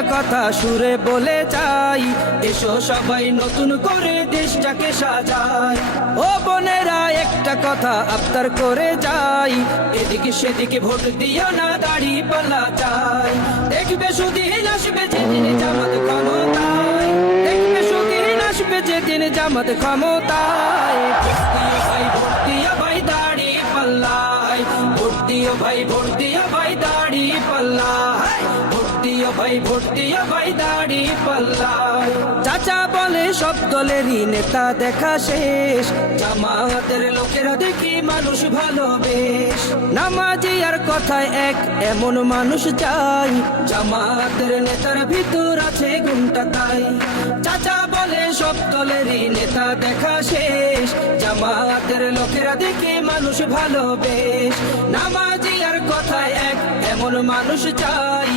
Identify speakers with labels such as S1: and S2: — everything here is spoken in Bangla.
S1: একটা কথা সুরে বলে যাই এসো সবাই নতুন করে দেশটাকে সাজাই। ও বোনেরা, একটা কথা আবদার করে যাই। এদিকে সেদিকে ভোট দিও না, দাড়ি পাল্লা চাই। দেখবে সুদিন আসবে যেদিন জামাত ক্ষমতায়। দেখবে সুদিন আসবে যেদিন জামাত ক্ষমতায়। চাচা বলে, সব দলেরই নেতা দেখা শেষ। জামাতের লোকেরা দেখি মানুষ ভালোবেশ। নামাজি আর কথায় এক এমন মানুষ চাই। জামাতের নেতার ভিতর আছে তাই। চাচা বলে, সব দলেরই নেতা দেখা শেষ। জামাতের লোকেরা দেখে মানুষ ভালোবেশ নামাজি আর কথায় এক এমন মানুষ চাই।